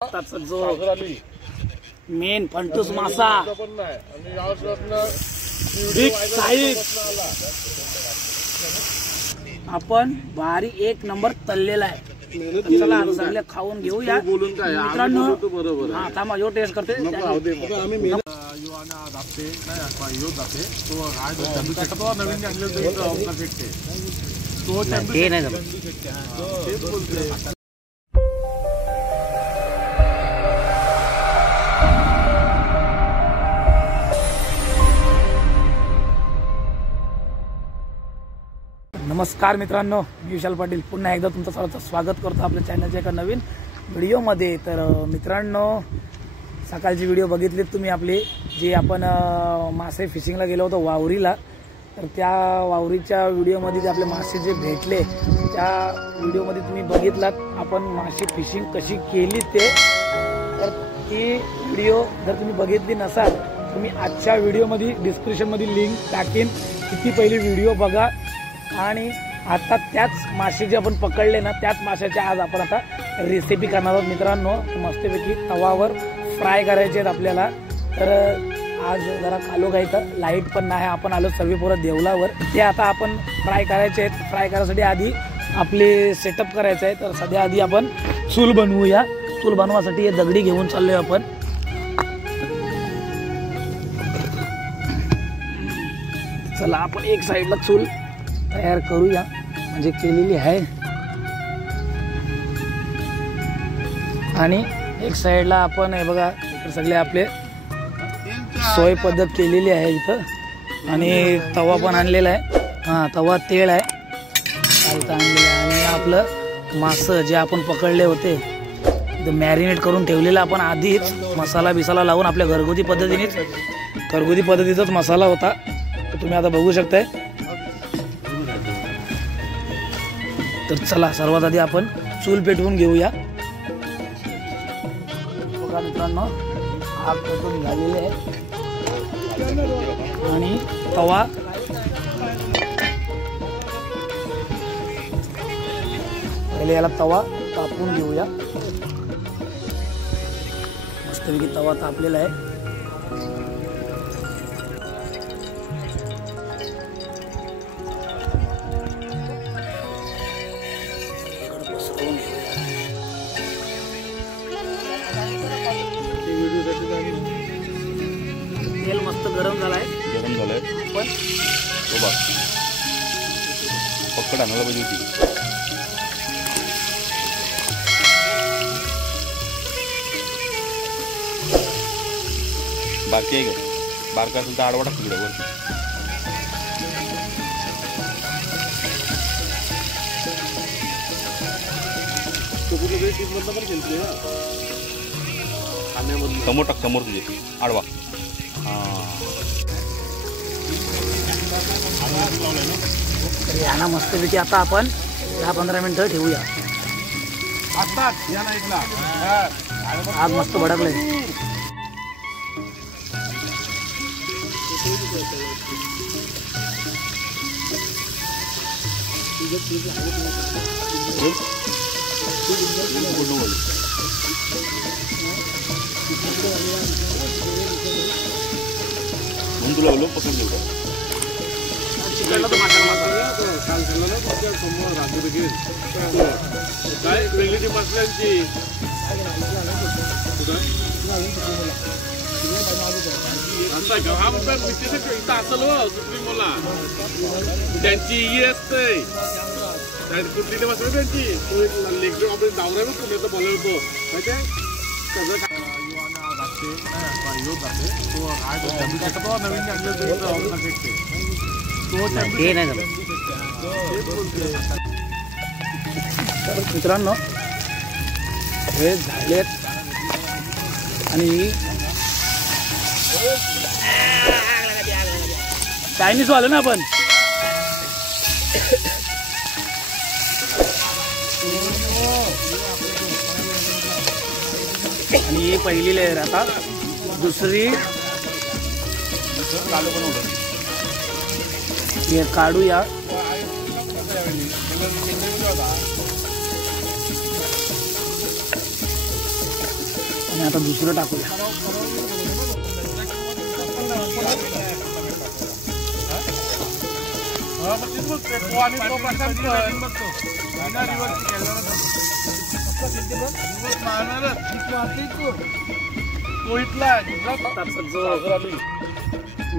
जो मेन फंटूस मासा big size आपण भारी एक नंबर तळलेला आहे। चला सगळे खाऊन घेऊया मित्रांनो। हा थांबा यो टेस्ट करते नमस्कार मित्रांनो, मी विशाल पाटील पुन्हा एकदा तुमचं सर्वांचं स्वागत करतो आपल्या चॅनलच्या एका नवीन व्हिडिओमध्ये। तर मित्रांनो, सकाळची व्हिडिओ बघितलीत तुम्ही आपली, जी आपण मासे फिशिंगला गेलो होतो वावरीला। तर त्या वावरीच्या व्हिडिओमध्ये जे आपले मासे जे भेटले त्या व्हिडिओमध्ये तुम्ही बघितलात आपण मासे फिशिंग कशी केली ते। तर ती व्हिडिओ जर तुम्ही बघितली नसाल तुम्ही आजच्या व्हिडिओमध्ये डिस्क्रिप्शनमध्ये लिंक टाकेन, ती पहिली व्हिडिओ बघा। आणि आता त्याच मासे जे आपण पकडले ना त्याच माशाची आज आपण आता रेसिपी करणार आहोत मित्रांनो। मस्तपैकी तवावर फ्राय करायचे आहेत आपल्याला। तर आज जरा कालोखायचं लाईट पण नाही, आपण आलो सर्व पोरं देवलावर, ते आता आपण फ्राय करायचे आहेत। फ्राय करायसाठी आधी आपले सेटअप करायचं आहे। तर सध्या आधी आपण चूल बनवूया। चूल बनवासाठी हे दगडी घेऊन चाललोय आपण। चला आपण एक साईडला चूल तयार करूया, म्हणजे केलेली आहे। आणि एक साइडला आपण हे बघा इकडे सगळे आपले सोय पद्धत केलेली आहे इथं। आणि तवा पण आणलेला आहे, हा तवा तेल आहे चालतं आणलेलं आहे। आणि आपलं मासे जे आपण पकडले होते ते मॅरिनेट करून ठेवलेलं आपण आधीच, मसाला बिसाला लावून आपल्या घरगुती पद्धतीचाच मसाला होता, तो तुम्ही आता बघू शकताय। तर चला सर्वात आधी आपण चूल पेटवून घेऊया। बघा मित्रांनो, आग पेटून झालेली आहे आणि तवा पहिले याला तवा तापवून घेऊया। मस्तपैकी तवा तापलेला आहे। तेल मस्त गरम झालाय पण पकड आणायला पाहिजे होती। बाकी आहे का बारका असेल तर आडवा टाक तिकडे वरती। समोर टाक, समोर तुझे आडवा। यांना मस्तपैकी आता आपण 10-15 मिनिटं ठेवूया। आग मस्त भडकले। तुला लोक पकडून देऊ का? चिकनला तर मसाला काय वेगळी मसल्यांची सुप्रीमोला त्यांची ही असते कुठली मसला त्यांची लेकर आपण डावरा तुम्ही बोलवतो माहिती आहे मित्रांनो हे झालेत आणि चायनीज वाले ना आपण आणि ही पहिली लेयर आता दुसरी हे काढूया। आणि आता दुसरं टाकूया.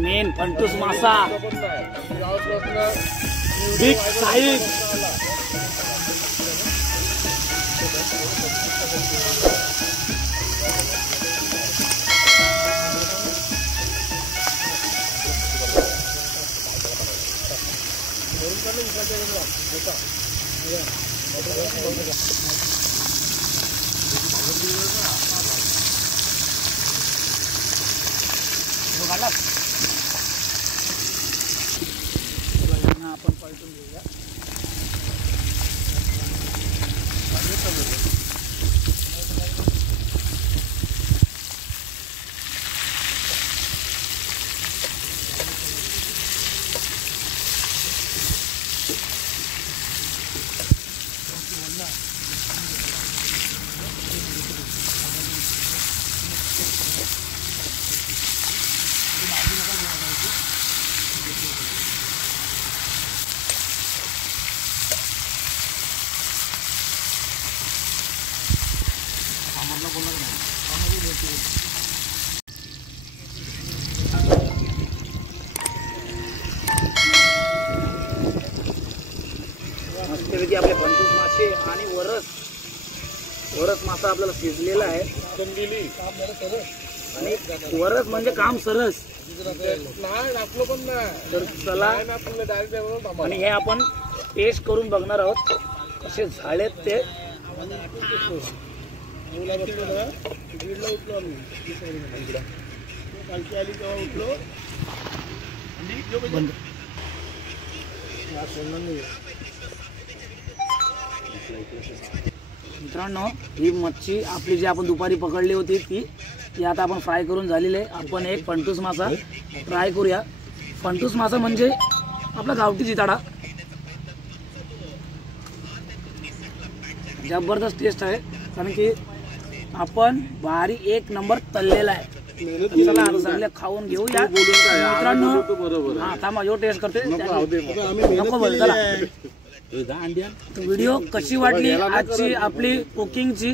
मेन फंटूस मासा बिग साईज. आपण पलटून घेऊया. मस्तपैकी आपले फंटूस मासे आणि वरस मासा आपल्याला शिजलेला आहे. आणि वरस म्हणजे काम सरस. तर चला आणि हे आपण टेस्ट करून बघणार आहोत कसे झालेत ते. मित्रांनो, ही मच्छी आपली जी आपण दुपारी पकडली होती ती आता आपण फ्राय करून झालेली आहे. आपण एक फंटूस मासा फ्राय करूया. फंटूस मासा म्हणजे आपला गावठी जिताडा. जबरदस्त टेस्ट आहे कारण की आपण भारी एक नंबर तळलेला आहे. चला आता सगळे खाऊन घेऊया मित्रांनो. हा थांबा, यो टेस्ट करते. नको बोल. चला, व्हिडिओ कशी वाटली आजची आपली कुकिंगची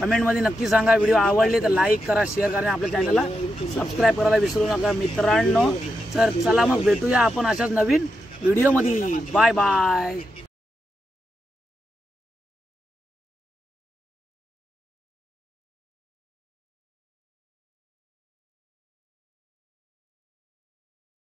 कमेंट मध्ये नक्की सांगा. व्हिडिओ आवडली तर लाईक करा, शेअर करा, आपल्या चॅनलला सबस्क्राईब करायला विसरू नका मित्रांनो. तर चला मग भेटूया आपण अशाच नवीन व्हिडिओ मध्ये. Bye bye.